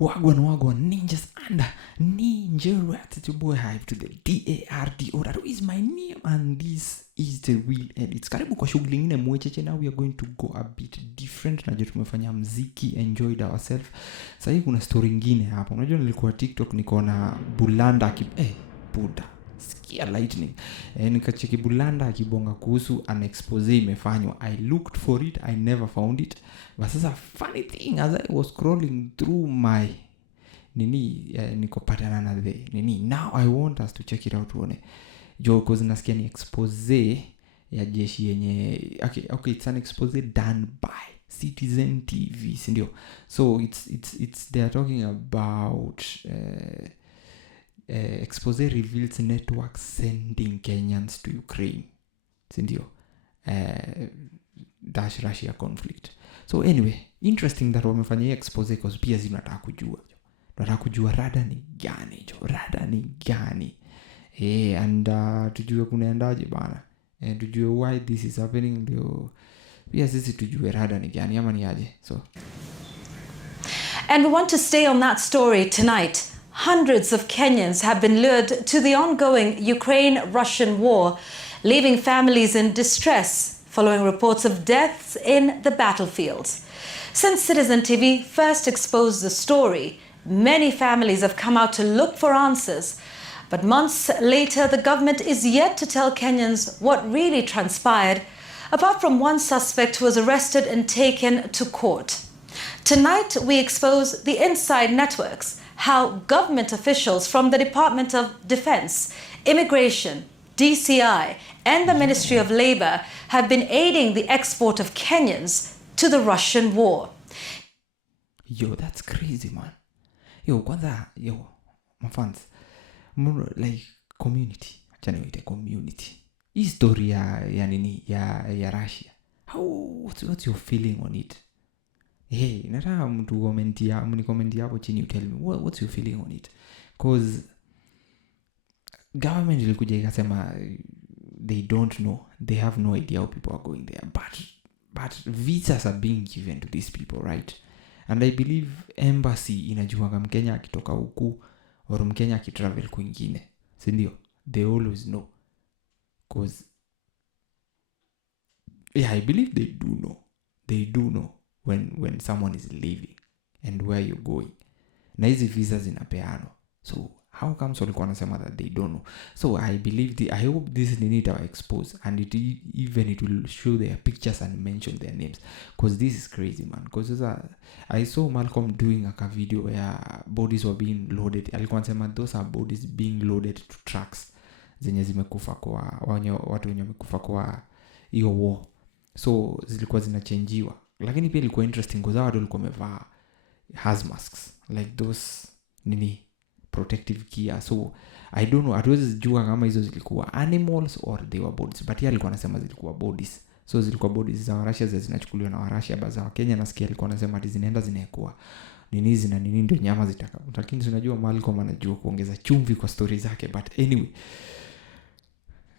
Wagwan ninjas and ninja rats to boy hype to the DARDO. That is my name and this is the real edits. Karibu kwa shughuli nyingine mwecheche. Now we are going to go a bit different. Najua tumefanya mziki, enjoyed ourselves. Sasa hii kuna story nyingine hapa. Unajua nilikuwa TikTok niko na Bulanda Buddha. Skia lightning. Nikacheki Bulanda akibonga kuhusu an expose imefanywa. I looked for it, I never found it. But sasa funny thing, as I was scrolling through my nikopatana na now I want us to check it out tuone. Cause nasikia ni expose ya jeshi yenye okay, it's an expose done by Citizen TV, sindio? So it's they are talking about Exposé reveals network sending Kenyans to Ukraine, sindio? Dash Russia conflict. So anyway, interesting that wamefanya Exposé because pia zinataka kujua rada ni gani. And tujue kunaendaje bana. And tujue why this is happening ndio pia sisi tujue rada ni gani ama ni aje. So and we want to stay on that story tonight. Hundreds of Kenyans have been lured to the ongoing Ukraine-Russian war, leaving families in distress following reports of deaths in the battlefields. Since Citizen TV first exposed the story, many families have come out to look for answers. But months later, the government is yet to tell Kenyans what really transpired, apart from one suspect who was arrested and taken to court. Tonight, we expose the inside networks, how government officials from the Department of Defense, Immigration, DCI, and the Ministry of Labor have been aiding the export of Kenyans to the Russian war. Yo, that's crazy, man. My fans, more like community. Community. History ya Russia. What's your feeling on it? Hey, nataka mtu mnikomenti hapo chini, you tell me what's your feeling on it, cause government ilikuja ikasema they don't know, they have no idea how people are going there, but visas are being given to these people, right? And I believe embassy inajua kama Mkenya akitoka huku or Mkenya akitravel kwingine, si ndio? They always know, cause I believe they do know when someone is leaving and where you're going. Na hizi visa zinapeano. So how comes walikuwa wanasema that they don't know? So I believe I hope this need to expose, and it will show their pictures and mention their names, because this is crazy, man. Because I saw Malcolm doing a video where bodies were being loaded. Alikuwa anasema those are bodies being loaded to trucks zenye zimekufa kwa watu wenye wamekufa kwa hiyo war. So zilikuwa zinachangiwa. Lakini pia ilikuwa interesting because watu walikuwa wamevaa hazmasks, like those protective gear. So I don't know, hatuwezi jua kama hizo zilikuwa animals or they were bodies, but alikuwa anasema zilikuwa bodies. So zilikuwa bodies za Russia zinachukuliwa na Russia, baza wa Kenya nasikia alikuwa anasema ati zinaenda zinaekwa nini ndio nyama zitaka. Lakini unajua Malcolm anajua kuongeza chumvi kwa story zake, but anyway,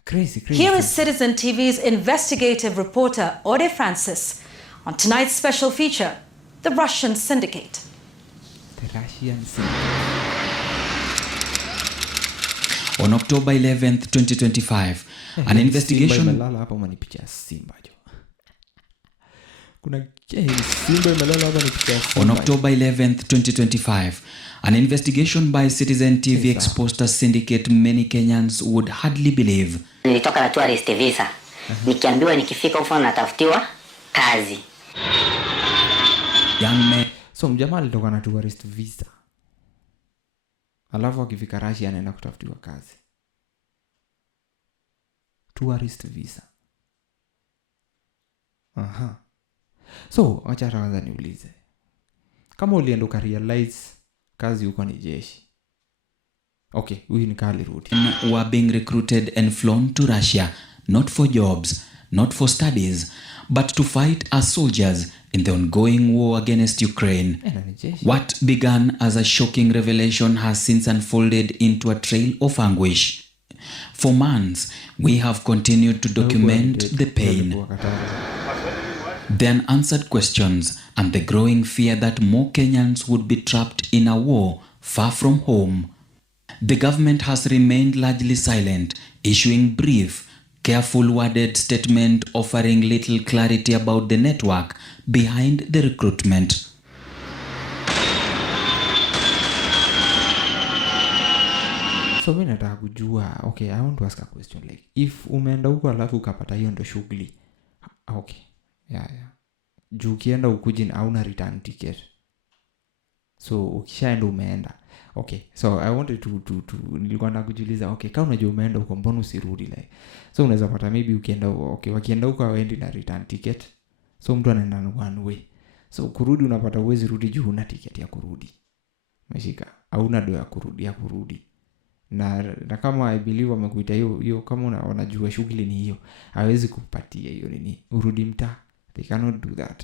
crazy. Here is Citizen TV's investigative reporter Ode Francis on tonight's special feature, The Russian Syndicate. The Russian Syndicate. On October 11th, 2025, an investigation... Simba hapa manipicha Simba jo. Kuna Simba imelala hapa nipicha Simba. On October 11th, 2025, an investigation by Citizen TV exposed a syndicate many Kenyans would hardly believe. Nilitoka na tourist visa. Nikiambiwa nikifika huko natafutiwa kazi. Young men. So mjamaa alitoka na tourist visa. Alafu akifika Russia anaenda kutafutiwa kazi. Tourist visa. So acha kwanza niulize. Kama ulienda ukarealize kazi huko ni jeshi. Okay, huyu ni kali rudi. Were being recruited and flown to Russia, not for jobs, not for studies, but to fight as soldiers in the ongoing war against Ukraine. What began as a shocking revelation has since unfolded into a trail of anguish. For months, we have continued to document the pain. The unanswered questions and the growing fear that more Kenyans would be trapped in a war far from home. The government has remained largely silent, issuing brief, careful worded statement offering little clarity about the network behind the recruitment. So mimi nataka kujua, okay, I want to ask a question, like if umeenda huko alafu ukapata hiyo ndo shughuli, okay, yeah, juu ukienda ukuji hauna return ticket, so ukishaenda umeenda, okay, so I wanted to nilikuwa nakujiuliza, okay, kama unajua umeenda huko mbona usirudi, like so unaweza pata maybe ukienda huko, okay, wakienda huko hawaendi na return ticket, so mtu anaenda one way, so kurudi unapata uwezi rudi juu una ticket ya kurudi, umeshika, hauna do ya kurudi na kama I believe wamekuita hiyo kama wanajua shughuli ni hiyo, hawezi kupatia hiyo nini urudi mtaa, they cannot do that,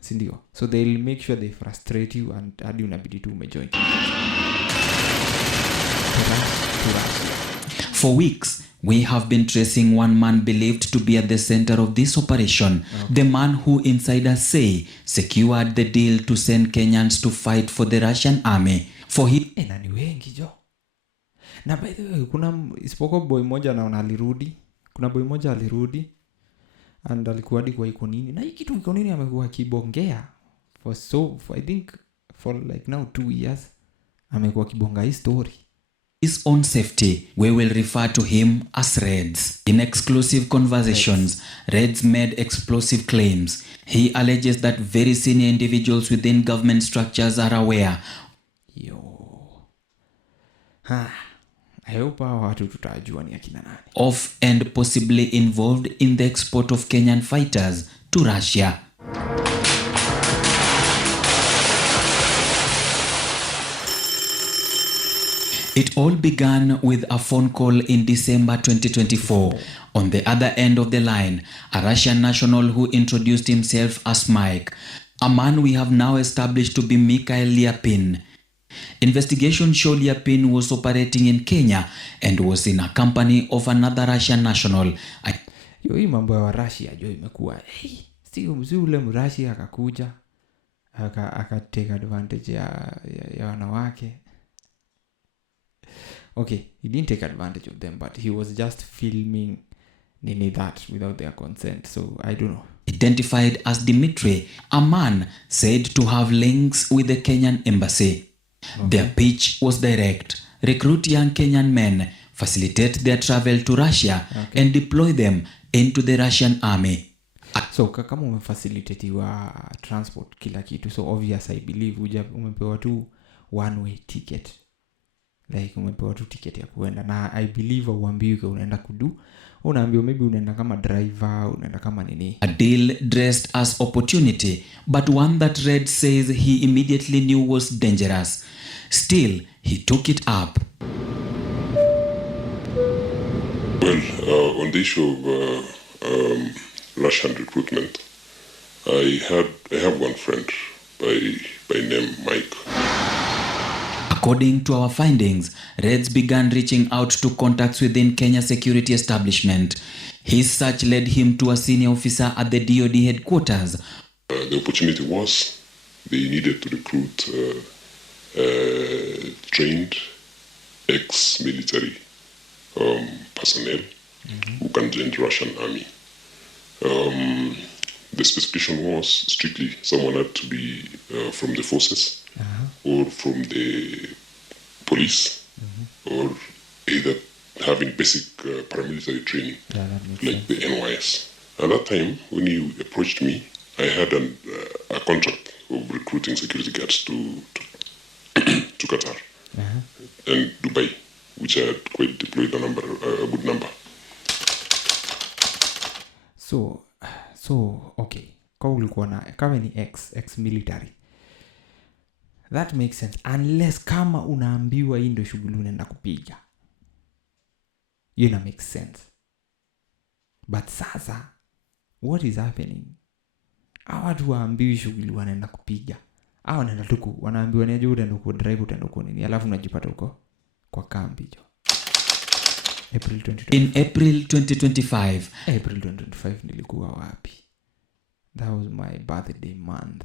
si ndio? So they'll make sure they frustrate you and hadi unabidi tu umejoin. For weeks, we have been tracing one man believed to be at the center of this operation. Okay. The man who insiders say secured the deal to send Kenyans to fight for the Russian army. For him, na ni wengi jo. Na by the way, kuna isipokuwa boy moja naona alirudi. Kuna boy moja alirudi and alikuwa hadi kwa iko nini. Na hii kitu iko nini amekuwa kibongea for I think for like now 2 years amekuwa kibonga hii story. His own safety, we will refer to him as Reds. In exclusive conversations, Reds made explosive claims. He alleges that very senior individuals within government structures are aware. I hope watu tutajua ni akina nani. Of and possibly involved in the export of Kenyan fighters to Russia. It all began with a phone call in December 2024. On the other end of the line, a Russian national who introduced himself as Mike, a man we have now established to be Mikhail Lyapin. Investigation showed Lyapin was operating in Kenya and was in a company of another Russian national. Hii mambo ya Russia jo imekuwa, si ule Mrusia akakuja take advantage ya wanawake. Okay, he didn't take advantage of them, but he was just filming that without their consent. So I don't know. Identified as Dimitri, a man said to have links with the Kenyan embassy. Okay. Their pitch was direct. Recruit young Kenyan men, facilitate their travel to Russia, okay, and deploy them into the Russian army. So kama umefacilitatiwa transport kila kitu, so obvious I believe umepewa tu one way ticket. Like umepewa tu ticket ya kuenda, na I believe uambiwe unaenda kudu, unaambiwa maybe unaenda kama driver, unaenda kama nini. A deal dressed as opportunity, but one that Red says he immediately knew was dangerous. Still, he took it up. Well, on the issue of Russian recruitment, I have one friend by name Mike. According to our findings, Reds began reaching out to contacts within Kenya security establishment. His search led him to a senior officer at the DOD headquarters. The opportunity was they needed to recruit trained ex-military personnel who can join the Russian army. The specification was strictly someone had to be from the forces or from the police or either having basic paramilitary training like the NYS. At that time, when you approached me, I had a contract of recruiting security guards to Qatar and Dubai, which I had quite deployed a good number. So okay, kwa ulikuwa na kama ni ex military, that makes sense unless kama unaambiwa hii ndio shughuli unaenda kupiga, you know, makes sense. But sasa what is happening, hawa watu waambiwi shughuli wanaenda kupiga, hawa wanaenda tu wanaambiwa ni utaenda ku drive, utaenda ku nini, alafu unajipata huko kwa kambi jo. In April 2025 nilikuwa wapi? that was my birthday month.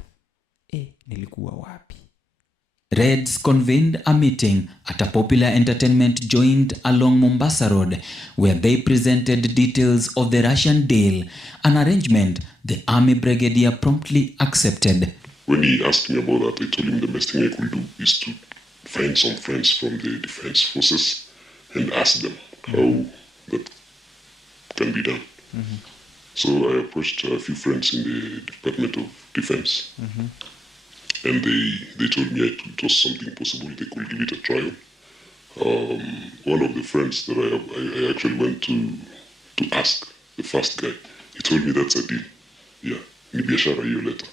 Nilikuwa wapi? Reds convened a meeting at a popular entertainment joint along Mombasa Road where they presented details of the Russian deal, an arrangement the army brigadier promptly accepted. When he asked me about that, I told him the best thing I could do is to find some friends from the defense forces and ask them how that can be done. So I approached a few friends in the Department of Defense, and they told me it was something possible. They could give it a trial. One of the friends that I actually went to ask, the first guy, he told me that's a deal. Yeah, ni biashara hiyo letter.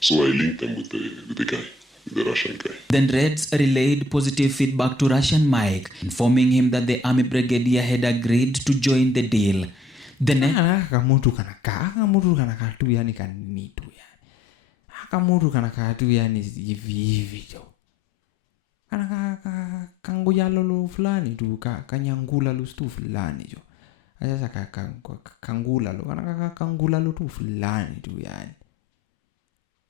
So I linked them with the guy, with the Russian guy. Then Reds relayed positive feedback to Russian Mike, informing him that the army brigadier had agreed to join the deal. The next Akamutu kanaka tu yani kanitu yani. Akamutu kanaka tu yani hivi jo. Kanaka kangoja lolo fulani tu kanyangula lu stu fulani jo. Sasa kangula lo kanaka kangula lo tu fulani tu yani.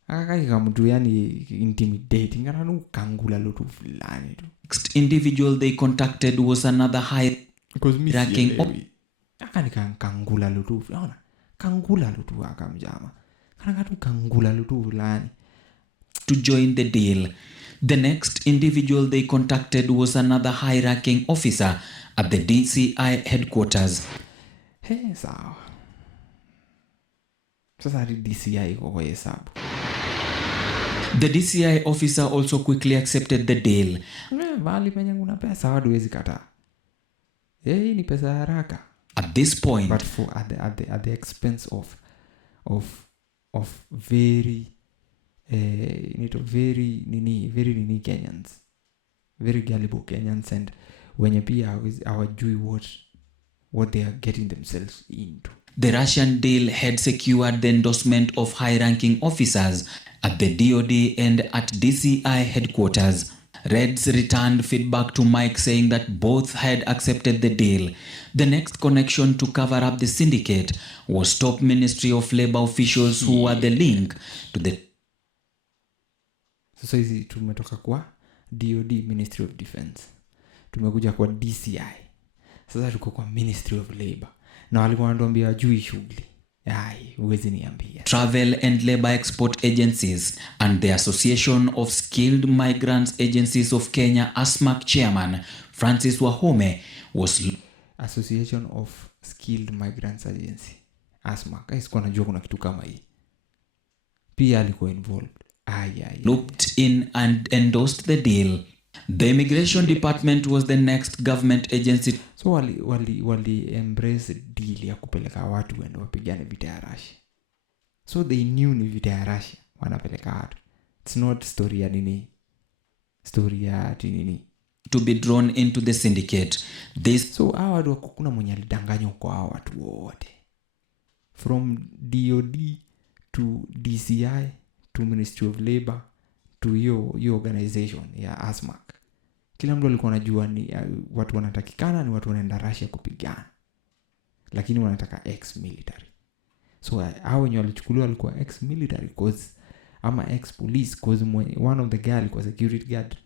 Akaika mtu yani intimidating kana kangula lo tu fulani tu. Next individual they contacted was another high-ranking akani kangula lo tu fulani. Kangula lo tu akamjama. Kana tu kangula lo tu fulani to join the deal. The next individual they contacted was another high-ranking officer at the DCI headquarters. Sawa. Sasa DCI kwa hesabu. The DCI officer also quickly accepted the deal. Bali penye kuna pesa watu wezi kataa. Ni pesa haraka. At this point, but for at the expense of very very Kenyans, very gullible Kenyans, and wenye pia hawajui what they are getting themselves into. The Russian deal had secured the endorsement of high-ranking officers at the DOD and at DCI headquarters. Reds returned feedback to Mike saying that both had accepted the deal. The next connection to cover up the syndicate was top Ministry of Labor officials who were the link to the... So hizi tumetoka kwa DOD, Ministry of Defense. Tumekuja kwa DCI. Sasa tuko kwa Ministry of Labor. Na walikuwa wanatuambia juu shughuli. Uwezi niambia. Travel and Labor Export Agencies and the Association of Skilled Migrants Agencies of Kenya, ASMAC chairman Francis Wahome was... Association of Skilled Migrants Agency, ASMAC. Sikuwa najua kuna kitu kama hii. Pia alikuwa involved. Looked in and endorsed the deal. The Immigration Department was the next government agency. So wali embrace deal ya kupeleka watu wende wapigane vita ya Russia. So they knew ni vita ya Russia wanapeleka watu. It's not story ya nini. Story ya nini. To be drawn into the syndicate. So hawa watu kuna mwenye alidanganywa kwa hawa watu wote. From DOD to DCI to Ministry of Labor to your organization ya ASMAC. Kila mtu alikuwa anajua ni watu wanatakikana ni watu wanaenda Russia kupigana. Lakini wanataka ex-military. So hao wenye walichukuliwa walikuwa ex-military ama ex-police cause one of the guy alikuwa security guard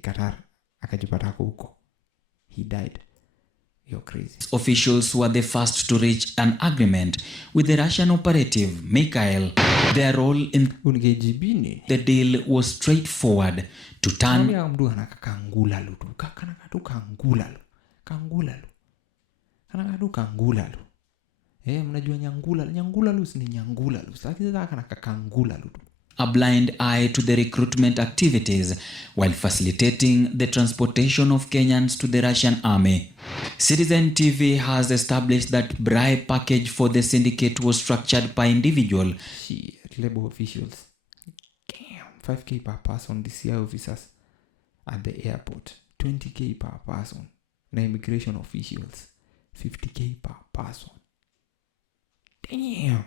Qatar akajipata huko. He died. You're crazy. Officials were the first to reach an agreement with the Russian operative Mikhail. Their role in the deal was straightforward: to turn mnajua nyangula lu ni nyangula lu. Sasa kana kakangula lu. A blind eye to the recruitment activities while facilitating the transportation of Kenyans to the Russian army. Citizen TV has established that bribe package for the syndicate was structured by individual labor officials. 5k per person, DCI officers at the airport, 20k per person. Na immigration officials, 50k per person. Damn.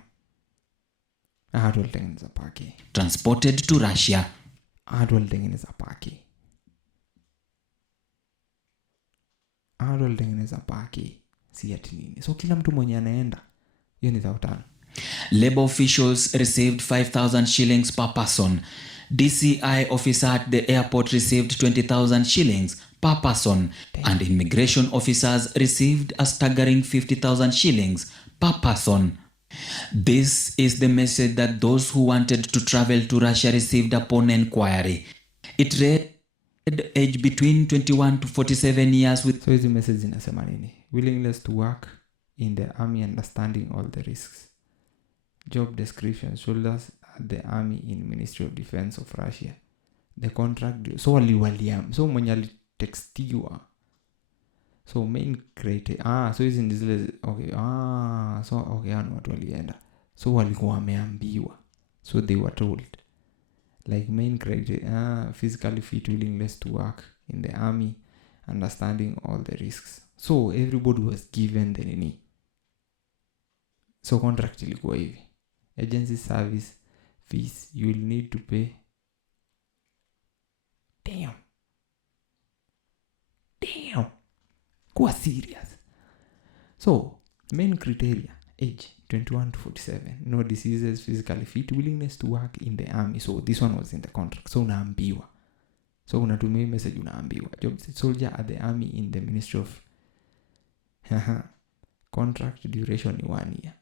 Tengeneza pake. Transported to Russia. Tengeneza pake. Tengeneza pake. Si ati nini. So kila mtu mwenye anaenda, hiyo ni 5,000. Labor officials received 5,000 shillings per person. DCI officer at the airport received 20,000 shillings per person. And immigration officers received a staggering 50,000 shillings per person. This is the message that those who wanted to travel to Russia received upon inquiry. It read age between 21 to 47 years with... So hizi message zinasema nini? Willingness to work in the army, understanding all the risks. Job description, soldiers at the army in Ministry of Defense of Russia. The contract, so so mwenye alitextiwa. So main criteria, so hizi ni zile, okay, so okay, watu walienda. So walikuwa wameambiwa. So they were told. Like main criteria, physically fit, willingness to work in the army, understanding all the risks. So everybody was given the nini. So contract ilikuwa hivi. Agency service fees, you will need to pay. Damn. Kuwa serious. So main criteria, age 21 to 47, no diseases, physically fit, willingness to work in the army. So this one was in the contract. So unaambiwa. So unatumia message unaambiwa. Job soldier at the army in the Ministry of contract duration 1 year.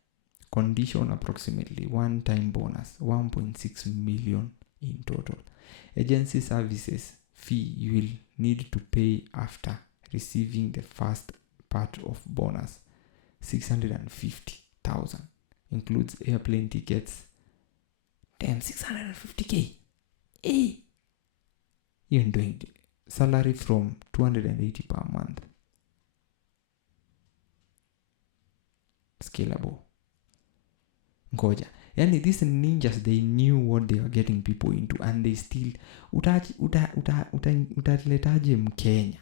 Condition approximately one time bonus 1.6 million in total. Agency services fee you will need to pay after receiving the first part of bonus 650,000 includes airplane tickets. Damn, 650k. You're doing salary from 280 per month. Scalable. Ngoja. Yani these ninjas, they knew what they were getting people into, and they still utaletaje Mkenya?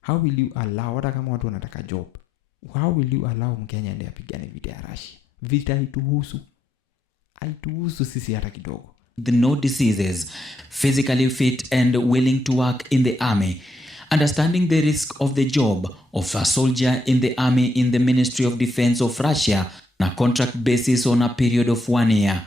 How will you allow, hata kama watu wanataka job, how will you allow Mkenya ndiye apigane vita ya Russia? Vita haituhusu sisi hata kidogo. The no diseases, physically fit and willing to work in the army, understanding the risk of the job of a soldier in the army in the Ministry of Defense of Russia on a contract basis on a period of 1 year.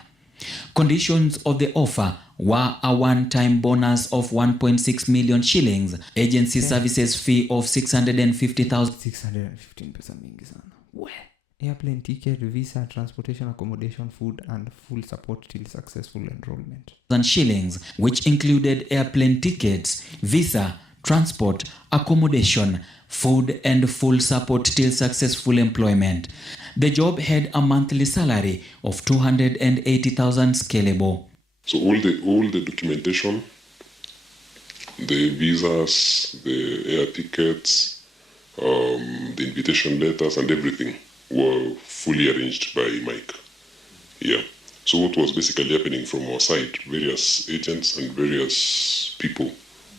Conditions of the offer were a one-time bonus of 1.6 million shillings, agency services fee of 650,000. 615 pesa mingi sana. Airplane ticket, visa, transportation, accommodation, food, and full support till successful enrollment. Shillings, which included airplane tickets, visa, transport, accommodation, food, and full support till successful employment. The job had a monthly salary of 280,000 scalable. So all the documentation, the visas, the air tickets, the invitation letters, and everything were fully arranged by Mike. Yeah. So what was basically happening from our side, various agents and various people,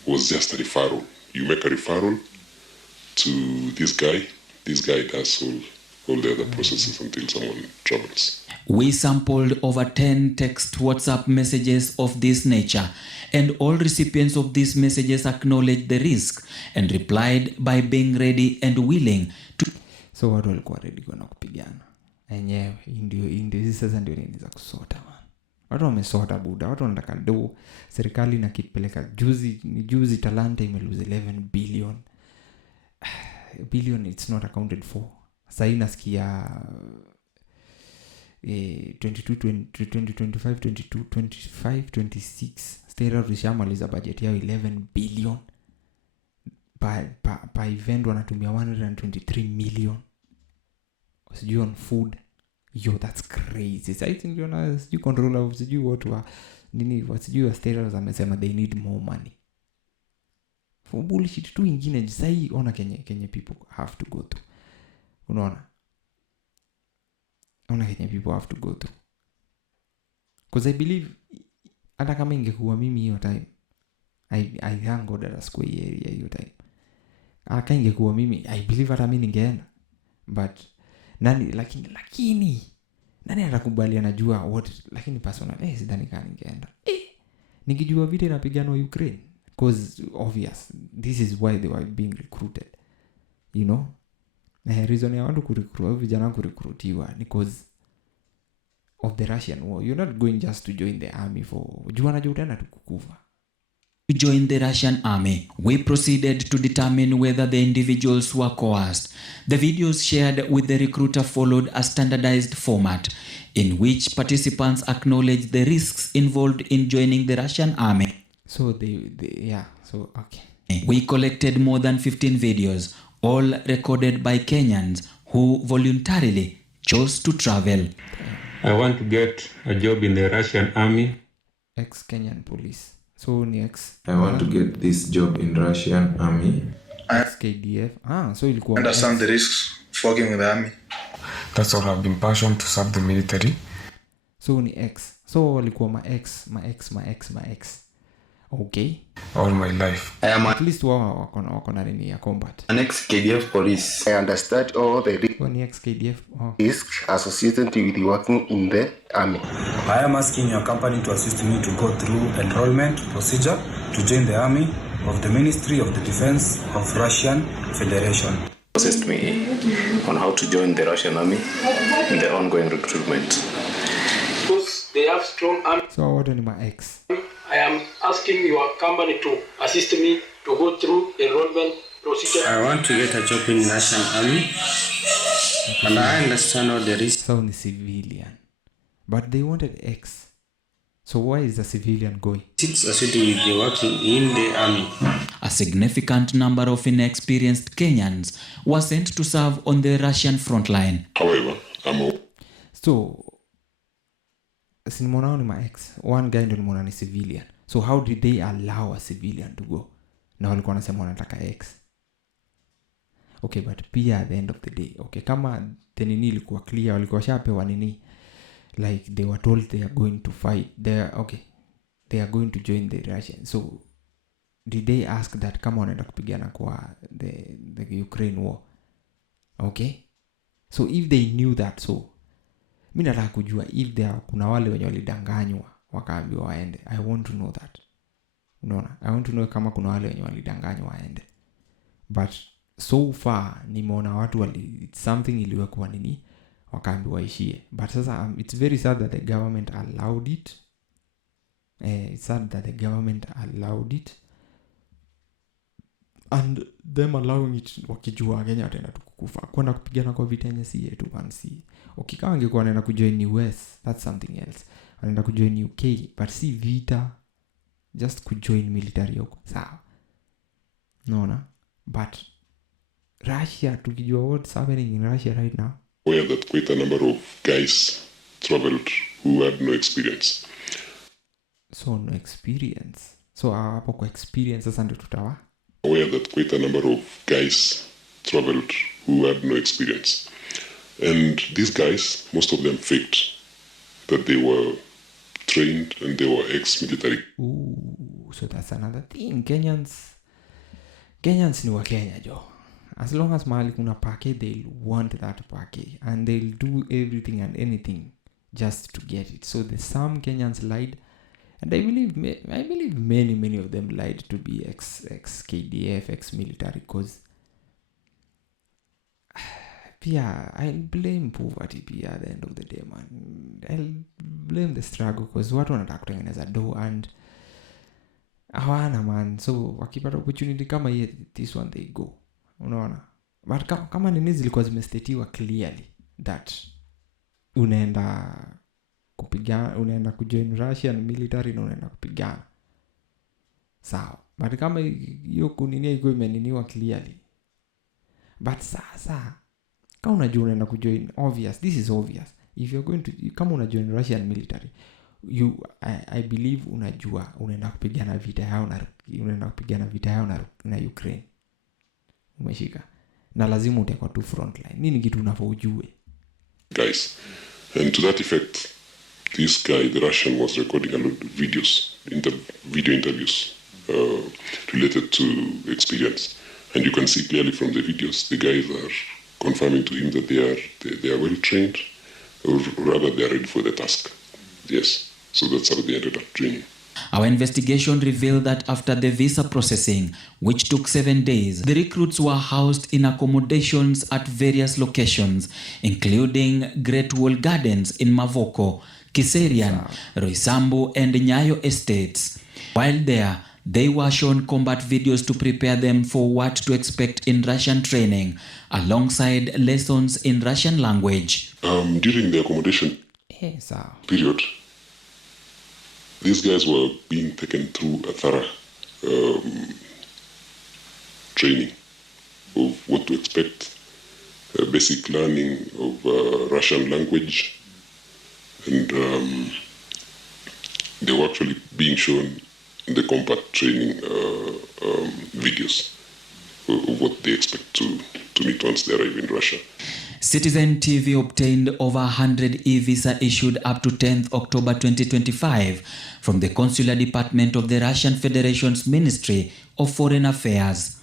was just a referral. You make a referral to this guy does all the other processes until someone travels. We sampled over 10 text WhatsApp messages of this nature, and all recipients of these messages acknowledged the risk and replied by being ready and willing to... So watu walikuwa ready kwa kupigana. Enyewe ndio sasa ndio nini za kusota man. Watu wamesota buda, watu wanataka do. Serikali inakipeleka juzi Talanta imelose 11 billion. Billion, it's not accounted for. Sasa nasikia 2025-26 state rishamaliza budget yao 11 billion. Pa event wanatumia 123 million. Sijui on food. Yo, that's crazy. So I think sijui controller of sijui watu wa nini, sijui wa state amesema they need more money. For bullshit tu ingine jisai ona Kenya people have to go through. Unaona Kenya people have to go through. Because I believe hata kama ingekuwa mimi hiyo time, I thank God that square area hiyo time. Aka ingekuwa mimi, I believe hata mimi ningeenda. But lakini nani atakubali anajua what, lakini personal sidhani kama ningeenda. Nikijua vita inapigana Ukraine, because obvious this is why they were being recruited, you know. Na reason ya watu kurecruit vijana kurecruitiwa because of the Russian war. You're not going just to join the army for juana jotana to kukufa. To join the Russian army, we proceeded to determine whether the individuals were coerced. The videos shared with the recruiter followed a standardized format in which participants acknowledged the risks involved in joining the Russian army. So okay. We collected more than 15 videos, all recorded by Kenyans who voluntarily chose to travel. I want to get a job in the Russian army. Ex-Kenyan police. So next. I want to get this job in Russian army. Ex-KDF. So ilikuwa understand the risks of working with the army. That's all I've been passionate to serve the military. So ni ex. So walikuwa my ex. Okay. All my life. I am At least wako na nini ya combat. an ex-KDF police. I understand all the Ni ex-KDF. risks associated with working in the army. I am asking your company to assist me to go through enrollment procedure to join the army of the Ministry of the Defense of Russian Federation. Assist me on how to join the Russian army in the ongoing recruitment. Because they have strong army. So what is my ex? I am asking your company to assist me to go through enrollment procedure. I want to get a job in Russian army. And I understand all the risks. So ni civilian. But they wanted ex. So why is the civilian going? It's associated with the working in the army. A significant number of inexperienced Kenyans were sent to serve on the Russian front line. However, So sinimona ni my ex. One guy ndo nimeona ni civilian. So how did they allow a civilian to go? Na walikuwa wanasema wanataka ex. Okay, but pia at the end of the day, okay, kama tenini ilikuwa clear, walikuwa shapewa nini, like they were told they are going to fight, they are going to join the Russians. So did they ask that kama wanaenda kupigana kwa the Ukraine war? Okay, so if they knew that, so mimi nataka kujua if kuna wale wenye walidanganywa wakaambiwa waende. I want to know that. Unaona, I want to know kama kuna wale wenye walidanganywa waende. But so far nimeona watu something iliwekwa nini wakaambiwa ishie. But sasa it's very sad that the government allowed it. It's sad that the government allowed it, and them allowing it wakijua Kenya wataenda tukukufa kwenda kupigana kwa vita yenye si yetu fancy. Okay, kama angekuwa wanaenda kujoin US, that's something else. Wanaenda kujoin UK, but si vita, just kujoin military huko. Sawa, naona, but Russia, tukijua what's happening in Russia right now. Aware that quite a number of guys traveled who had no experience. So no experience. So hapo kwa experience sasa ndio tutawa. Aware that quite a number of guys traveled who had no experience. And these guys, most of them faked that they were trained and they were ex-military. Ooh, so that's another thing. Kenyans ni wa Kenya, jo. As long as mahali kuna pake, they'll want that pake. And they'll do everything and anything just to get it. So some Kenyans lied. And I believe many of them lied to be ex-KDF, ex-military. Because pia, I'll blame poverty pia at the end of the day, man. I'll blame the struggle. Because watu wanataka kutengeneza dough and hawana, man. So wakipata opportunity kama hii, this one they go. Unaona, but kama nini zilikuwa zimestatiwa clearly that unaenda kupigana, unaenda kujoin Russian military na unaenda kupigana, sawa. But kama hiyo kunini iko imeniniwa clearly, but sasa kama unajua unaenda kujoin, this is obvious. If you're going to, kama unajoin Russian military, I believe unajua unaenda kupigana vita yao na Ukraine. Umeshika na lazima utekwa tu front line. Nini kitu unafaa ujue, guys? And to that effect, this guy, the Russian, was recording a lot of videos, video interviews related to experience. And you can see clearly from the videos, the guys are confirming to him that they are well trained, or rather they are ready for the task. Yes, so that's how they ended up training. Our investigation revealed that after the visa processing, which took 7 days, the recruits were housed in accommodations at various locations, including Great Wall Gardens in Mavoko, Kiserian, Roysambu, and Nyayo estates. While there, they were shown combat videos to prepare them for what to expect in Russian training, alongside lessons in Russian language. During the accommodation period, these guys were being taken through a thorough training of what to expect, basic learning of Russian language, and they were actually being shown the combat training videos of what they expect to meet once they arrive in Russia. Citizen TV obtained over 100 e-visa issued up to 10th October 2025 from the Consular Department of the Russian Federation's Ministry of Foreign Affairs.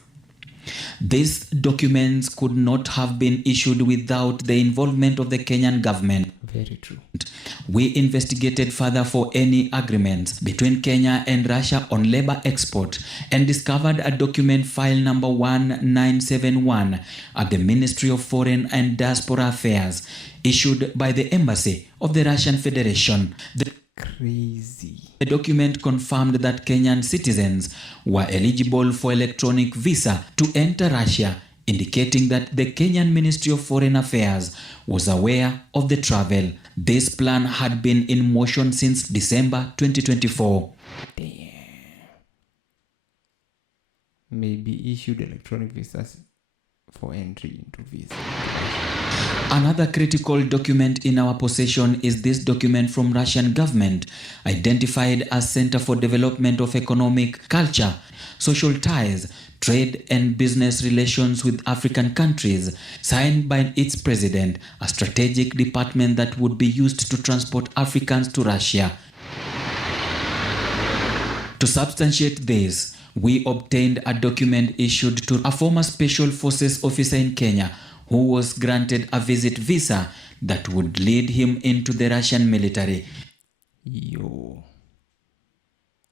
These documents could not have been issued without the involvement of the Kenyan government. Very true. We investigated further for any agreements between Kenya and Russia on labor export and discovered a document file number 1971 at the Ministry of Foreign and Diaspora Affairs issued by the Embassy of the Russian Federation. Crazy. The document confirmed that Kenyan citizens were eligible for electronic visa to enter Russia, indicating that the Kenyan Ministry of Foreign Affairs was aware of the travel. This plan had been in motion since December 2024. Damn. Maybe issued electronic visas for entry into visa. Another critical document in our possession is this document from Russian government, identified as Center for Development of Economic, Culture, Social Ties, Trade and Business Relations with African Countries, signed by its president, a strategic department that would be used to transport Africans to Russia. To substantiate this, we obtained a document issued to a former Special Forces officer in Kenya who was granted a visit visa that would lead him into the Russian military. Yo.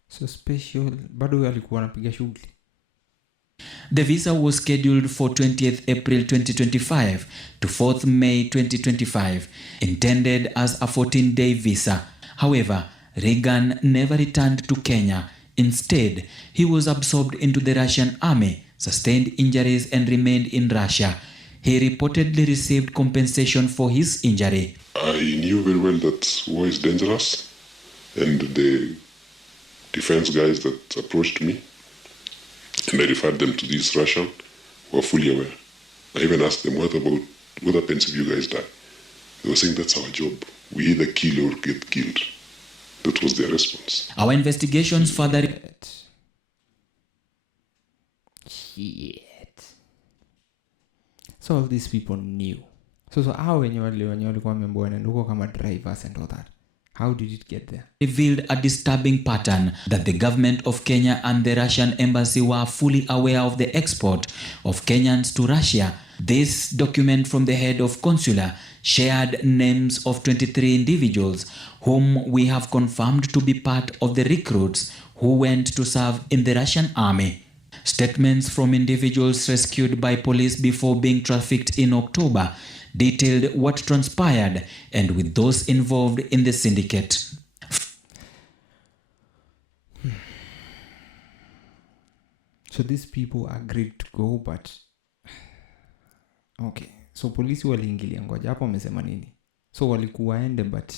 So special. Bado alikuwa anapiga shughuli. The visa was scheduled for 20th April 2025 to 4th May 2025, intended as a 14-day visa. However, Reagan never returned to Kenya. Instead, he was absorbed into the Russian army, sustained injuries, and remained in Russia. He reportedly received compensation for his injury. I knew very well that war is dangerous, and the defense guys that approached me, and I referred them to this Russian, were fully aware. I even asked them, what happens if you guys die? They were saying, that's our job. We either kill or get killed. That was their response. Our investigations further... Shit. So all these people knew. So how wenye walikuwa wamemboa na nduko kama drivers and all that. How did it get there? Revealed a disturbing pattern that the government of Kenya and the Russian embassy were fully aware of the export of Kenyans to Russia. This document from the head of consular shared names of 23 individuals whom we have confirmed to be part of the recruits who went to serve in the Russian army. Statements from individuals rescued by police before being trafficked in October detailed what transpired and with those involved in the syndicate. So these people agreed to go, but okay. So polisi waliingilia, ngoja hapo wamesema nini? So walikuwa ende, but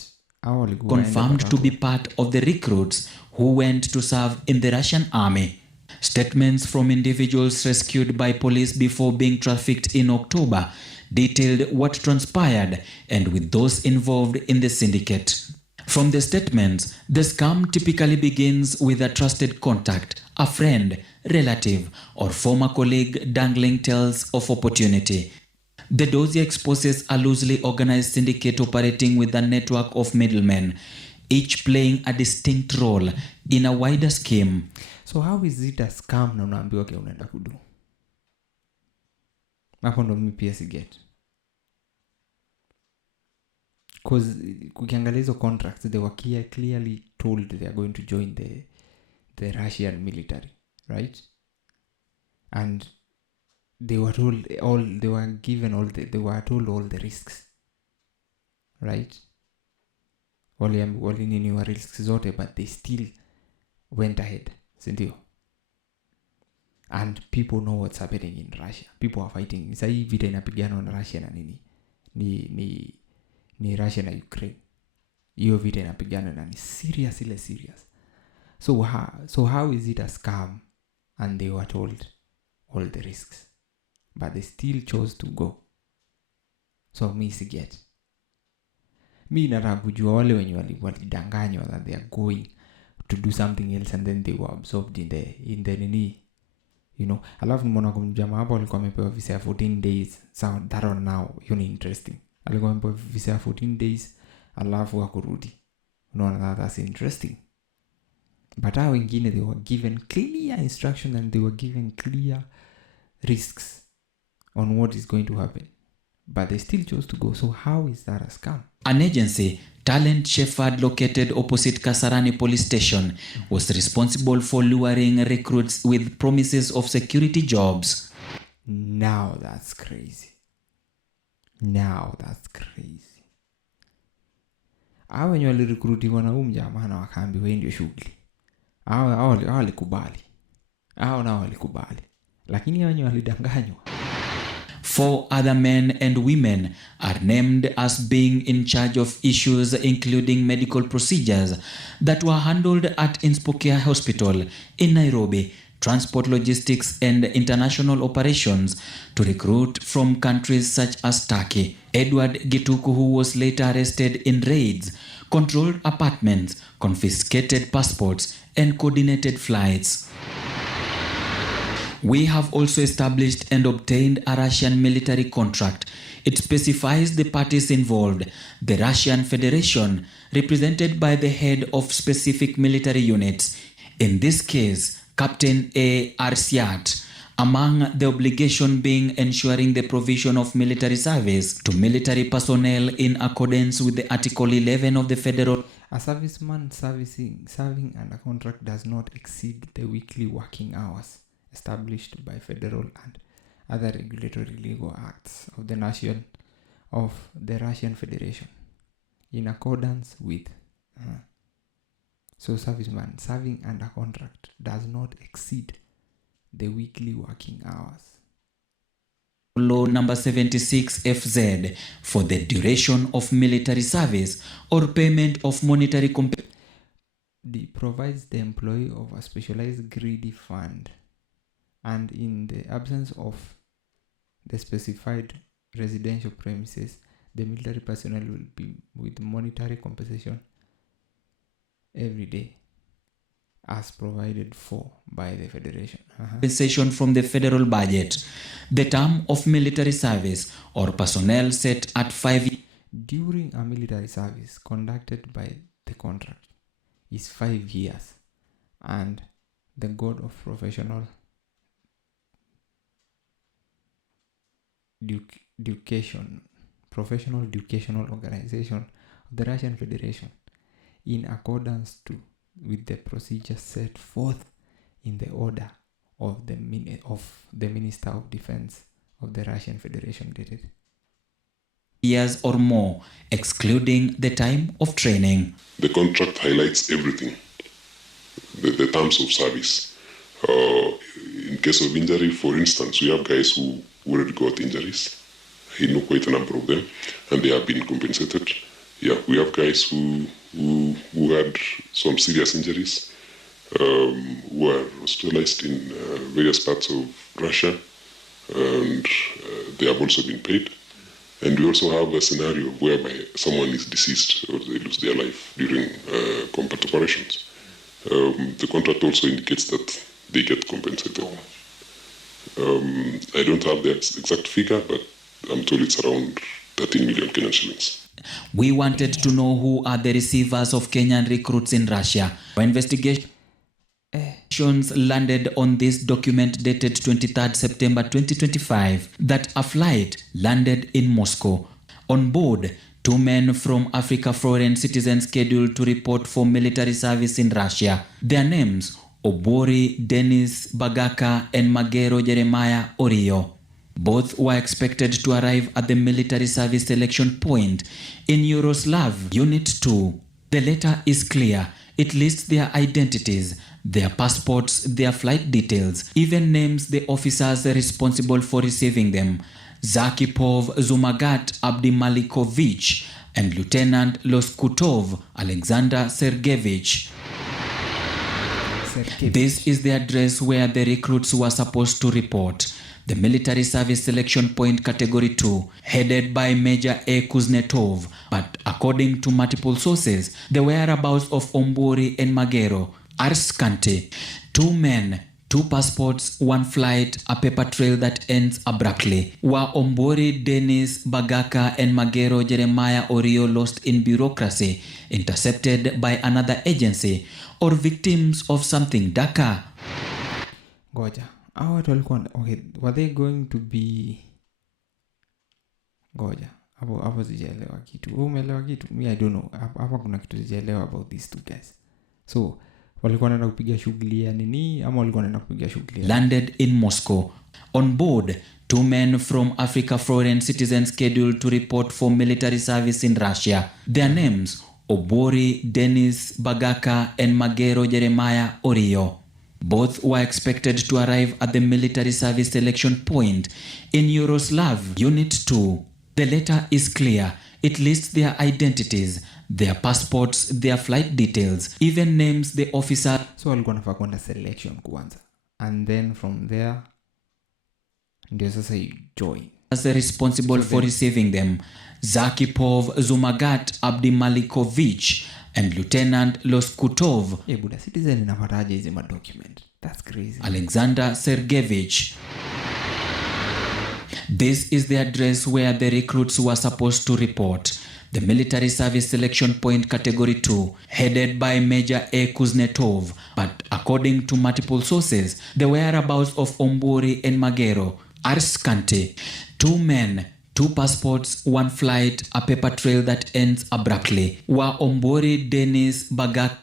confirmed to be part of the recruits who went to serve in the Russian army. Statements from individuals rescued by police before being trafficked in October detailed what transpired and with those involved in the syndicate. From the statements, the scam typically begins with a trusted contact, a friend, relative, or former colleague dangling tales of opportunity. The dossier exposes a loosely organized syndicate operating with a network of middlemen, each playing a distinct role in a wider scheme. So how is it a scam na unaambiwa ke unaenda kudu? Hapo ndo mimi pia siget. because kukiangalia hizo contracts they were clearly told they are going to join the Russian military, right? And they were told they were told all the risks, right? Walininiwa risks zote, but they still went ahead, sindio? And people know what's happening in Russia. People are fighting. Sasa hii vita inapigana na Russia na nini? Ni Russia na Ukraine. Hiyo vita inapigana na ni serious. So how is it a scam and they were told all the risks, but they still chose to go? So me siget. Mi nataka kujua wale wenye walidanganywa that they are going to do something else and then they were absorbed in the nini, you know. Alafu nimeona kwa mjamaa hapo alikuwa amepewa visa ya 14 days. So that one now, you know, interesting. Alikuwa amepewa visa ya 14 days alafu akurudi. Unaona, that's interesting. But hao wengine they were given clear instruction and they were given clear risks on what is going to happen, but they still chose to go. So how is that a scam? An agency, Talent Shepherd, located opposite Kasarani police station, was responsible for luring recruits with promises of security jobs. Now that's crazy. Hao wenye walirecruitiwa na mjamaa na wakaambiwa ndio shughuli. Hao walikubali. Lakini hao wenye walidanganywa. 4 other men and women are named as being in charge of issues including medical procedures that were handled at Inspokea Hospital in Nairobi, transport logistics and international operations to recruit from countries such as Turkey. Edward Gituku, who was later arrested in raids, controlled apartments, confiscated passports and coordinated flights. We have also established and obtained a Russian military contract. It specifies the parties involved, the Russian Federation, represented by the head of specific military units, in this case, Captain A. Arsiat, among the obligation being ensuring the provision of military service to military personnel in accordance with the Article 11 of the Federal. A serviceman serving under contract does not exceed the weekly working hours established by federal and other regulatory legal acts of the Russian Federation in accordance with so serviceman serving under contract does not exceed the weekly working hours. Law number 76 FZ for the duration of military service or payment of monetary provides the employee of a specialized greedy fund, and in the absence of the specified residential premises, the military personnel will be with monetary compensation every day as provided for by the Federation. Compensation from the federal budget. The term of military service or personnel set at 5 years. During a military service conducted by the contract is 5 years, and the God of Professional Educational Organization of the Russian Federation, in accordance with the procedures set forth in the order of the Minister of Defense of the Russian Federation dated years or more, excluding the time of training. The contract highlights everything, the terms of service. In case of injury, for instance, we have guys who already got injuries. I know quite a number of them, and they have been compensated. Yeah, we have guys who had some serious injuries, who are hospitalized in various parts of Russia, and they have also been paid. And we also have a scenario whereby someone is deceased or they lose their life during combat operations. The contract also indicates that they get compensated. I don't have the exact figure, but I'm told it's around 13 million Kenyan shillings. We wanted to know who are the receivers of Kenyan recruits in Russia. Investigations landed on this document dated 23rd September 2025 that a flight landed in Moscow. On board, 2 men from Africa, foreign citizens scheduled to report for military service in Russia. Their names, Obori Dennis Bagaka and Magero Jeremiah Orio. Both were expected to arrive at the military service selection point in Yuroslav Unit 2. The letter is clear. It lists their identities, their passports, their flight details, even names the officers responsible for receiving them. Zakipov Zumagat Abdimalikovich and Lieutenant Loskutov Alexander Sergeyevich. This is the address where the recruits were supposed to report. The military service selection point category 2, headed by Major A. Kuznetov, but according to multiple sources, the whereabouts of Ombori and Magero are scanty. 2 men, 2 passports, 1 flight, a paper trail that ends abruptly. Were Ombori, Dennis, Bagaka and Magero Jeremiah Orio lost in bureaucracy, intercepted by another agency, or victims of something darker? Goja. Okay, were they going to be... Goja. Hapo sijaelewa kitu. Umeelewa kitu? Me, I don't know. Hapa kuna kitu sijaelewa about these two guys. So, walikuwa wanaenda kupiga shughuli ya nini ama walikuwa wanaenda kupiga shughuli ya... Landed in Moscow. On board, 2 men from Africa, foreign citizens scheduled to report for military service in Russia. Their names, Obori Dennis Bagaka and Magero Jeremiah Orio. Both were expected to arrive at the military service selection point in Yuroslav Unit 2. The letter is clear. It lists their identities, their passports, their flight details, even names the officer. So walikuwa nafaa kwenda selection kwanza. And then from there, ndio sasa you join. As responsible for receiving them, Zakipov Zumagat Abdimalikovich and Lieutenant Loskutov. Buda citizen inapataje hizi document? That's crazy. Alexander Sergeyevich. This is the address where the recruits were supposed to report. The military service selection point category 2, headed by Major A. Kuznetov, but according to multiple sources, the whereabouts of Ombori and Magero are scanty. 2 men, 2 passports, 1 flight, a paper trail that ends abruptly. Were Ombori, Dennis, Bagak,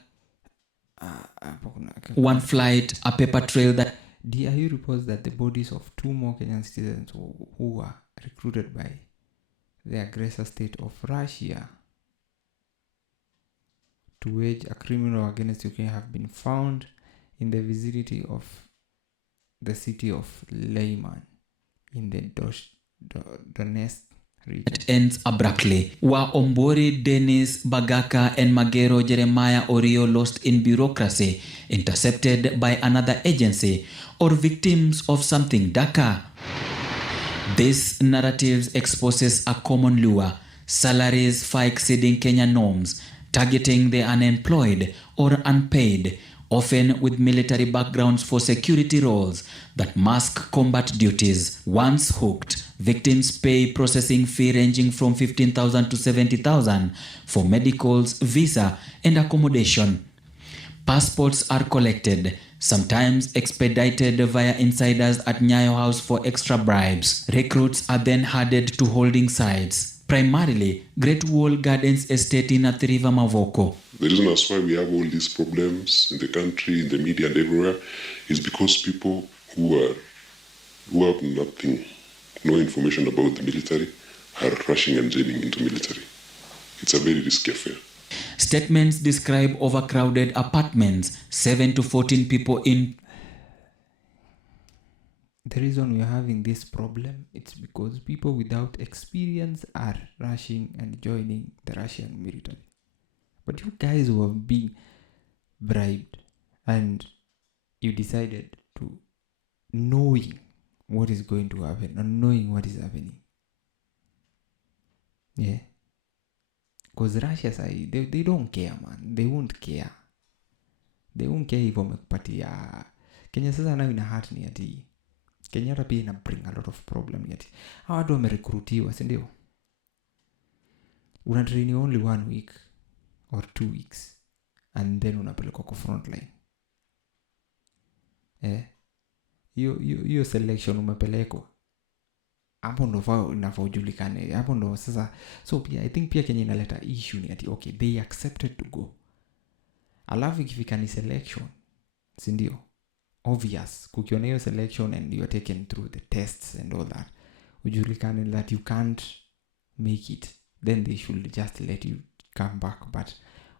1 flight, a paper trail that... DIU reports that the bodies of 2 more Kenyan citizens who were recruited by the aggressor state of Russia to wage a criminal against Ukraine have been found in the vicinity of the city of Lyman in the Donetsk region. It ends abruptly. Were Ombori, Dennis, Bagaka and Magero Jeremiah Orio lost in bureaucracy, intercepted by another agency, or victims of something darker? This narrative exposes a common lure: salaries far exceeding Kenyan norms, targeting the unemployed or unpaid, often with military backgrounds for security roles that mask combat duties. Once hooked, victims pay processing fee ranging from 15,000 to 70,000 for medicals, visa, and accommodation. Passports are collected, sometimes expedited via insiders at Nyayo House for extra bribes. Recruits are then handed to holding sites, primarily Great Wall Gardens Estate in Athi River, Mavoko. The reason as why we have all these problems in the country, in the media and everywhere, is because people who have nothing, no information about the military, are rushing and joining into military. It's a very risky affair. Statements describe overcrowded apartments, 7 to 14 people in. The reason we are having this problem, it's because people without experience are rushing and joining the Russian military. But you guys who have been bribed and you decided to, knowing what is going to happen and knowing what is happening. Yeah. Because Russia side, they don't care, man. They won't care. They won't care if wamekupatia. Kenya sasa nayo ina heart ni ati. Kenya hata pia ina bring a lot of problem yet. Hawa watu wamerecruitiwa, si ndio? Unatrain only 1 week or 2 weeks and then unapelekwa kwa frontline. Hiyo selection umepelekwa. hapo ndo inafaa ujulikane, hapo ndo sasa. So pia I think pia Kenya inaleta issue ni ati okay, they accepted to go, alafu ikifika ni selection, si ndio? Obvious kukiona hiyo selection and you are taken through the tests and all that, ujulikane that you can't make it, then they should just let you come back. But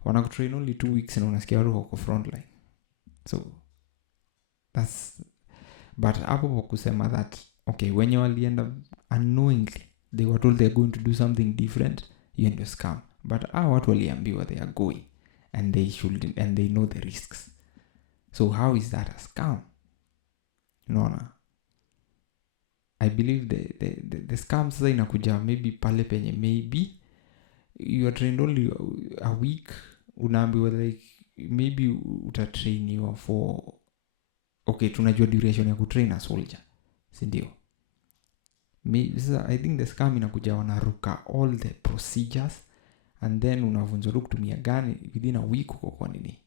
wanakutrain only 2 weeks na unasikia watu wako frontline. So that's, but hapo kwa kusema that okay, when you walienda unknowingly they were told they're going to do something different, you end scam. But watu waliambiwa they are going and they should, and they know the risks. So how is that a scam? No. I believe the scam sasa inakuja maybe pale penye maybe you are trained only a week, unaambiwa like maybe utatrainiwa for okay, tunajua duration ya kutrain a soldier, si ndio? I think the scam inakuja wanaruka all the procedures and then unavunjwa kutumia gani within a week kwa nini.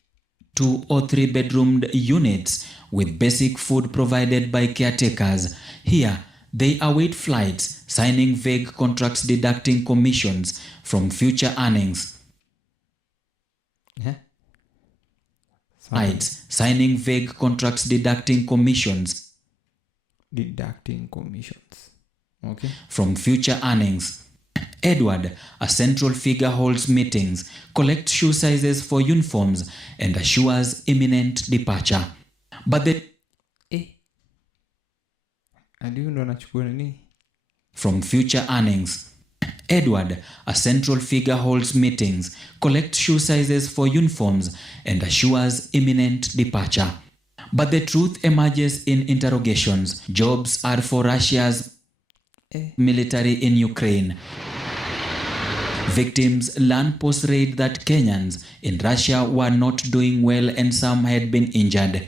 2 or 3 bedroomed units with basic food provided by caretakers. Here, they await flights, signing vague contracts deducting commissions from future earnings. Yeah. Flights, signing vague contracts deducting commissions. Deducting commissions. Okay. From future earnings. Edward, a central figure, holds meetings, collects shoe sizes for uniforms, and assures imminent departure. But the from future earnings. Edward, a central figure, holds meetings, collects shoe sizes for uniforms, and assures imminent departure. But the truth emerges in interrogations. Jobs are for Russia's military in Ukraine. Victims learn post-raid that Kenyans in Russia were not doing well and some had been injured.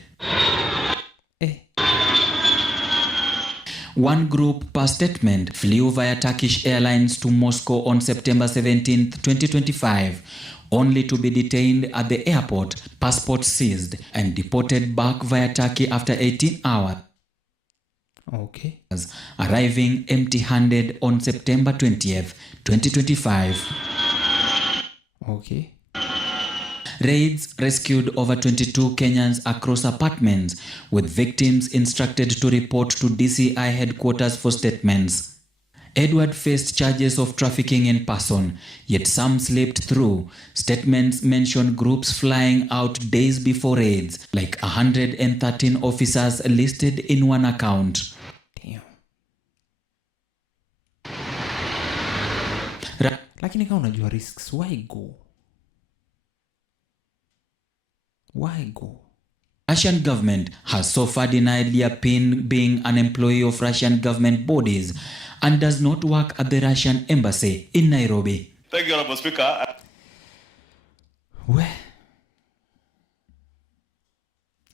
One group, per statement, flew via Turkish Airlines to Moscow on September 17, 2025, only to be detained at the airport, passports seized, and deported back via Turkey after 18 hours. Okay. Arriving empty-handed on September 20th, 2025. Okay. Raids rescued over 22 Kenyans across apartments, with victims instructed to report to DCI headquarters for statements. Edward faced charges of trafficking in person, yet some slipped through. Statements mention groups flying out days before raids, like 113 officers listed in one account. Damn. Lakini kama unajua risks, why go? Why go? Russian government has so far denied Lyapin being an employee of Russian government bodies and does not work at the Russian embassy in Nairobi. Thank you, Honorable Speaker. Where?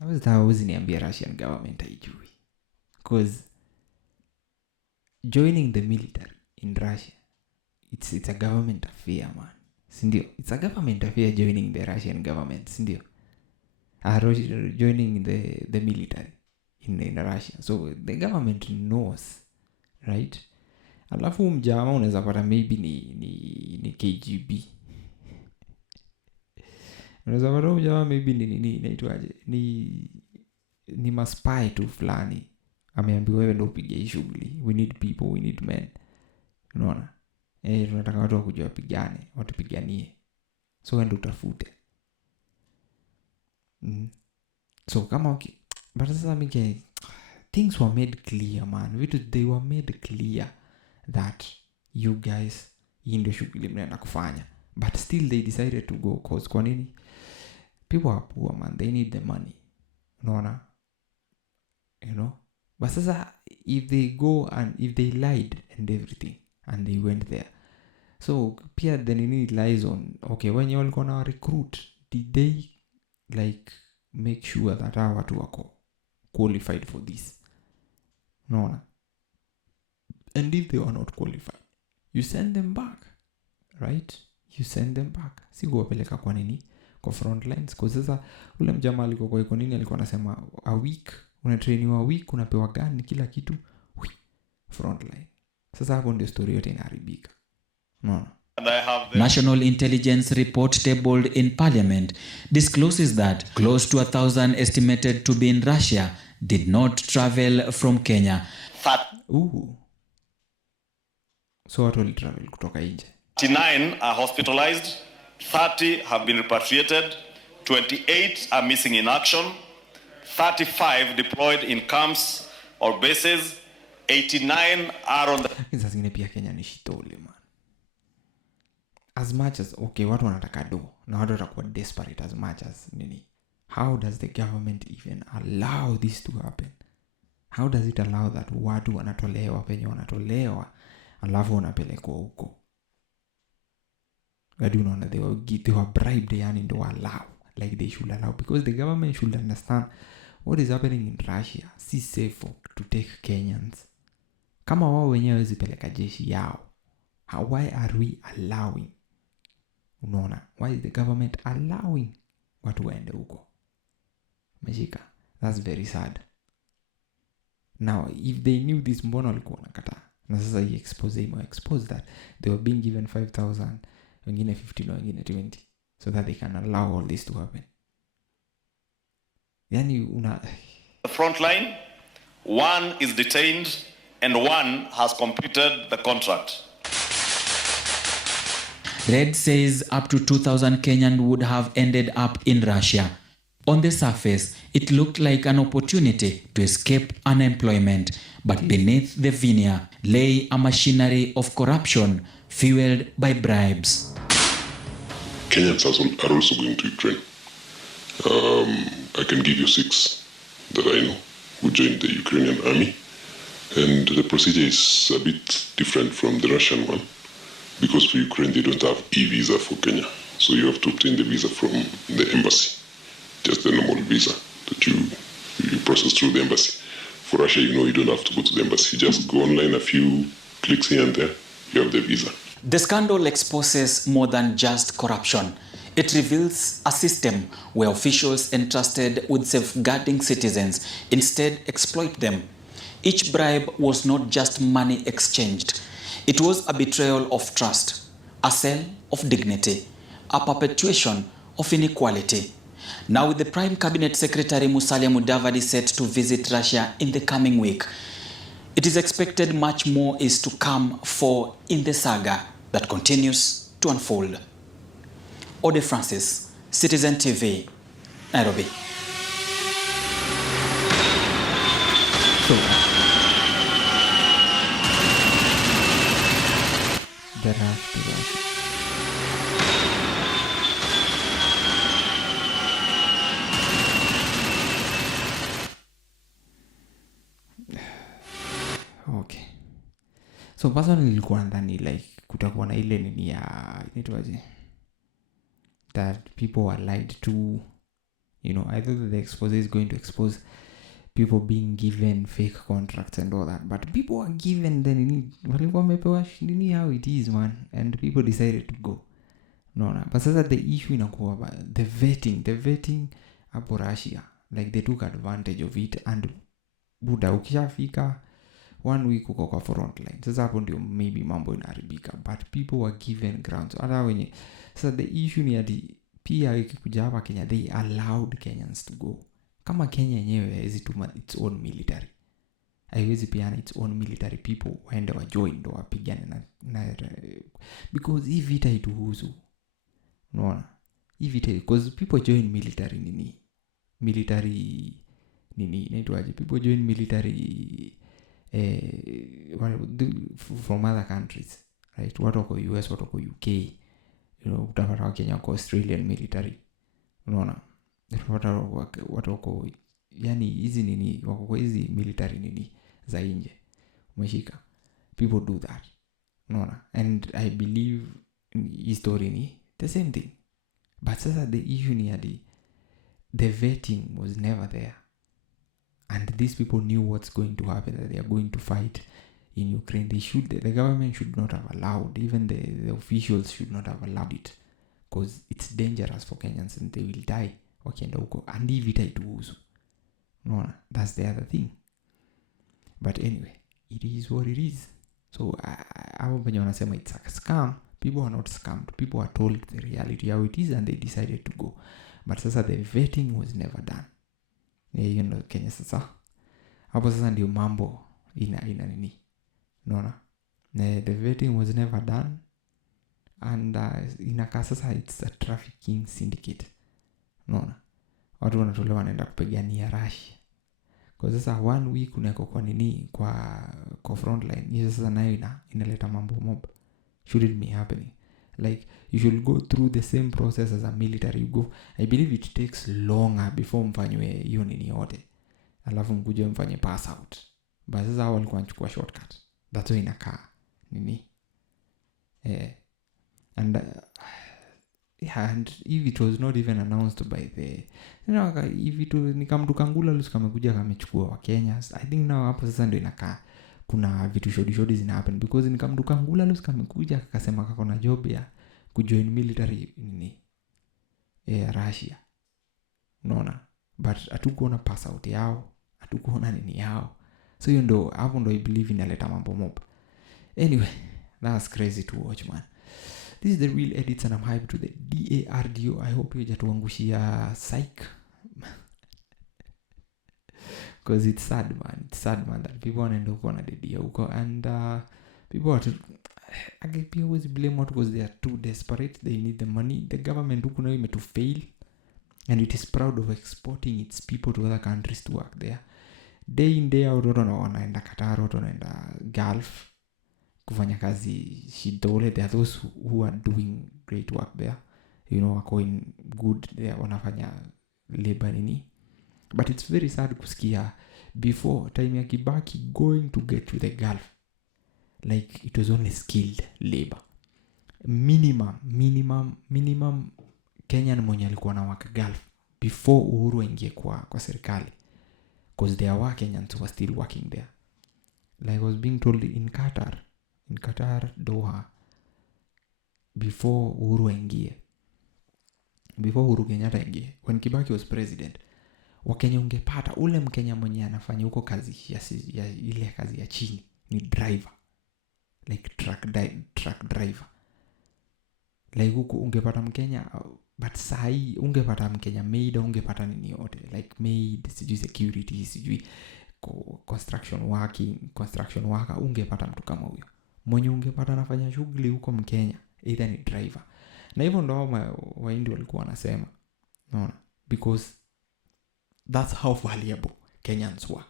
I was in the Russian government, because joining the military in Russia, it's a government affair, man. Sindio? It's a government affair joining the Russian government, sindio? Joining the military in Russia. So the government knows, right? Alafu mjama unaweza pata maybe ni KGB. Unaweza pata mjama maybe inaitwaje? Ni maspy tu fulani. Ameambiwa wewe ndio upige hii shughuli. We need people, we need men. Unaona? Tunataka watu wakuje wapigane, watupiganie. So wewe ndio utafute. So kama okay, but sasa mike things were made clear, man. They were made clear that you guys hii ndio shughuli mnaenda kufanya, but still they decided to go cause kwa nini? People are poor, man. They need the money. Unaona? You know? But sasa if they go and if they lied and everything and they went there, so pia the need lies on okay, when you all gonna recruit, did they like make sure that hawa watu wako qualified for this? No. And if they are not qualified, you send them back, right? You send them back. Si kuwapeleka kwa nini? Kwa front lines. Kwa sasa ule mjamaa alikuwa kwa iko nini alikuwa anasema a week, unatrainiwa a week, unapewa gani kila kitu, front line. Sasa hapo ndio story yote inaharibika. Unaona? National Intelligence Report tabled in Parliament discloses that close to 1,000 estimated to be in Russia did not travel from Kenya. So watu walitravel kutoka nje. 39 are hospitalized, 30 have been repatriated, 28 are missing in action, 35 deployed in camps or bases, 89 are on the... Sasa zingine pia Kenya ni shitole man. As much as watu wanataka do na watu watakuwa desperate as much as nini. How does the government even allow this to happen? How does it allow that watu wanatolewa penye wanatolewa alafu wanapelekwa huko? I do know that they were bribed, yani ndo allow, like they should allow, because the government should understand what is happening in Russia. Si safe to take Kenyans. Kama wao wenyewe hawezi peleka jeshi yao, why are we allowing? Unaona, why is the government allowing watu waende huko? Meshika, that's very sad. Now if they knew this, mbona walikuwa wanakataa? Na sasa hii expose that they were being given 5,000, wengine 15 na wengine 20, so that they can allow all this to happen. Yani the front line, one is detained and one has completed the contract. Red says up to 2,000 Kenyan would have ended up in Russia. On the surface, it looked like an opportunity to escape unemployment, but beneath the veneer lay a machinery of corruption fueled by bribes. Kenyans are also going to Ukraine. I can give you 6 that I know who joined the Ukrainian army, and the procedure is a bit different from the Russian one, because for Ukraine they don't have e-visa for Kenya, so you have to obtain the visa from the embassy, just the normal visa that you process through the embassy. For Russia, you don't have to go to the embassy, you just go online, a few clicks here and there, you have the visa. The scandal exposes more than just corruption. It reveals a system where officials entrusted with safeguarding citizens instead exploit them. Each bribe was not just money exchanged. It was a betrayal of trust, a sale of dignity, a perpetuation of inequality. Now with the Prime Cabinet Secretary Musalia Mudavadi set to visit Russia in the coming week, it is expected much more is to come for in the saga that continues to unfold. Ode Francis, Citizen TV, Nairobi. So, there have to be. Okay. So personally nilikuwa ndani like kutakuwa na ile nini ya inaitwaje, that people were lied to. I thought that the Exposé is going to expose people being given fake contracts and all that, but people were given the nini, walikuwa wamepewa nini, how it is man, and people decided to go. But sasa the issue inakuwa the vetting hapo Russia, like they took advantage of it, and buda ukishafika 1 week uko kwa front line. Sasa hapo ndio maybe mambo inaharibika, but people were given grounds. Hata wenye sasa the issue ni ati pia ikikuja hapa Kenya they allowed Kenyans to go. Kama Kenya yenyewe haiwezi tuma its own military, haiwezi piana its own military people waende wa join ndo wapigane na because hii vita ituhusu. Unaona? Hii vita because people join military inaitwaje, people join military from other countries, right? Watu wako US, watu wako UK, utapata wa Kenya wako Australian military. Unaona? Watu wako yani hizi nini, wako kwa hizi military nini za nje. Umeshika? People do that. Unaona? And I believe history ni the same thing. But sasa the issue ni adi the vetting was never there. And these people knew what's going to happen, that they are going to fight in Ukraine. The government should not have allowed, even the officials should not have allowed it, because it's dangerous for Kenyans and they will die wakienda huko, and hii vita ituhusu. No, that's the other thing. But anyway, it is what it is. So hapo penye wanasema it's a scam, people are not scammed, people are told the reality how it is and they decided to go. But sasa the vetting was never done. You know, Kenya sasa hapo sasa ndio mambo ina nini, unaona, the vetting was never done and inakaa sasa it's a trafficking syndicate, unaona, watu wanatolewa wanaenda kupigania Russia kwa sasa 1 week unako kwa nini kwa front line. Hiyo sasa nayo inaleta mambo mob. Should it be happening? Like you should go through the same process as a military. You go, I believe it takes longer before mfanywe hiyo nini yote, alafu mkuje mfanye pass out. But sasa hao walikuwa wanachukua shortcut. That's why inakaa nini and and if it was not even announced by the, you know, if it was nikamdukangula lusi kamekuja kamechukua wa Kenyans, I think now hapo sasa ndio inakaa kuna vitu shodi zina happen because nikamdukangula lusi kamekuja akasema kako na job ya kujoin military nini Russia, unaona, but hatukuona pass out yao, hatukuona nini yao. So hiyo ndo hapo ndo I believe inaleta mambo mob. Anyway, that's crazy to watch, man. This is the real edits and I'm hyped to the DARDO. I hope you jatuangushia psych. Because it's sad, man. It's sad, man, that people wanaenda huko na dedia huko and people are I always blame what because they are too desperate. They need the money. The government huko nayo ime to fail and it is proud of exporting its people to other countries to work there. Day in day out wanaenda Qatar, wanaenda Gulf kufanya kazi shidole. There are those who are doing great work there, you know, wako in good there, wanafanya labor nini. But it's very sad kusikia before time ya Kibaki going to get to the Gulf, like it was only skilled labor. Minimum Kenyan mwenye alikuwa na work Gulf before Uhuru ingie kwa serikali, because there were Kenyans who were still working there. Like I was being told in Qatar, Doha, before Uhuru Kenyatta ingie, when Kibaki was president, Wakenya ungepata ule Mkenya mwenye anafanya huko kazi ya ile kazi ya chini ni driver, like truck driver. Like huko ungepata Mkenya, but sahi ungepata Mkenya maid, ungepata nini yote, like maid, sijui security, sijui construction worker, ungepata mtu kama huyo. Mwenye ungepata anafanya shughuli huko Mkenya either ni driver. Na hivyo ndo Wahindi walikuwa wanasema, unaona, because that's how valuable Kenyans were.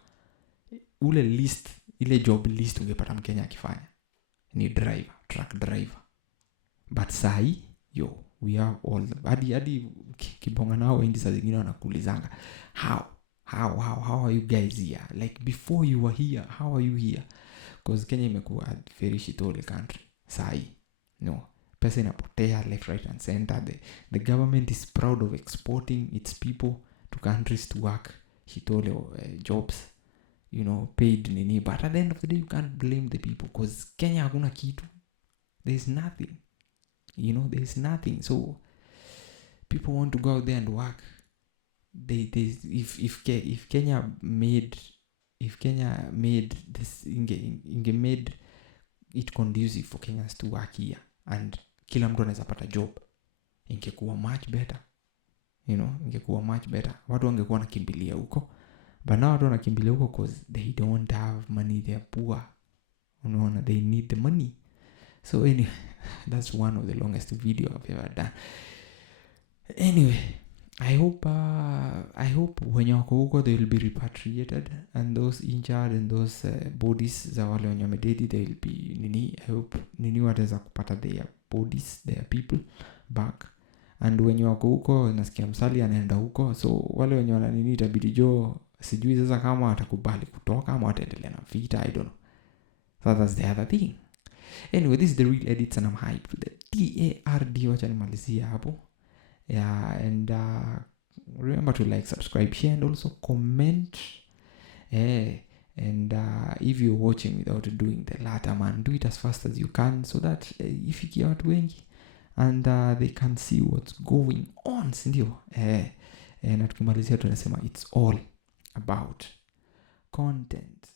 Ile job list ungepata Mkenya akifanya ni driver, truck driver. But sahi we have all hadi kibonga nao Wahindi saa zingine wanakuulizanga how are you guys here, like before you were here, how are you here? Because Kenya imekuwa very shitole country sahi, no, pesa inapotea left, right and center. The government is proud of exporting its people to countries to work shitole jobs, you know, paid nini. But at the end of the day you can't blame the people because Kenya hakuna kitu, there's nothing, you know, there's nothing. So people want to go out there and work. If Kenya made this made it conducive for Kenyans to work here and kila mtu anaweza pata job, ingekuwa much better, you know, ingekuwa much better. Watu wangekuwa nakimbilia huko, but now watu wanakimbilia huko because they don't have money, they are poor, unaona, they need the money. So anyway, that's one of the longest video I've ever done. Anyway, I hope when wako huko they will be repatriated and those injured and those bodies za wale wenye wamededi they will be nini. I hope nini wataweza kupata their bodies, their people back. And when wako huko nasikia Msali anaenda huko, so wale wenye wana nini itabidi sijui sasa kama atakubali kutoka ama ataendelea na vita, I don't know. So that's the other thing. Anyway, this is the real edits and I'm hyped with the DARD. Wacha nimalizia hapo. Yeah, and remember to like, subscribe, share and also comment. And if you're watching without doing the latter, man, do it as fast as you can so that ifikie watu wengi and they can see what's going on, sindio? Na tukimalizia tunasema it's all about content.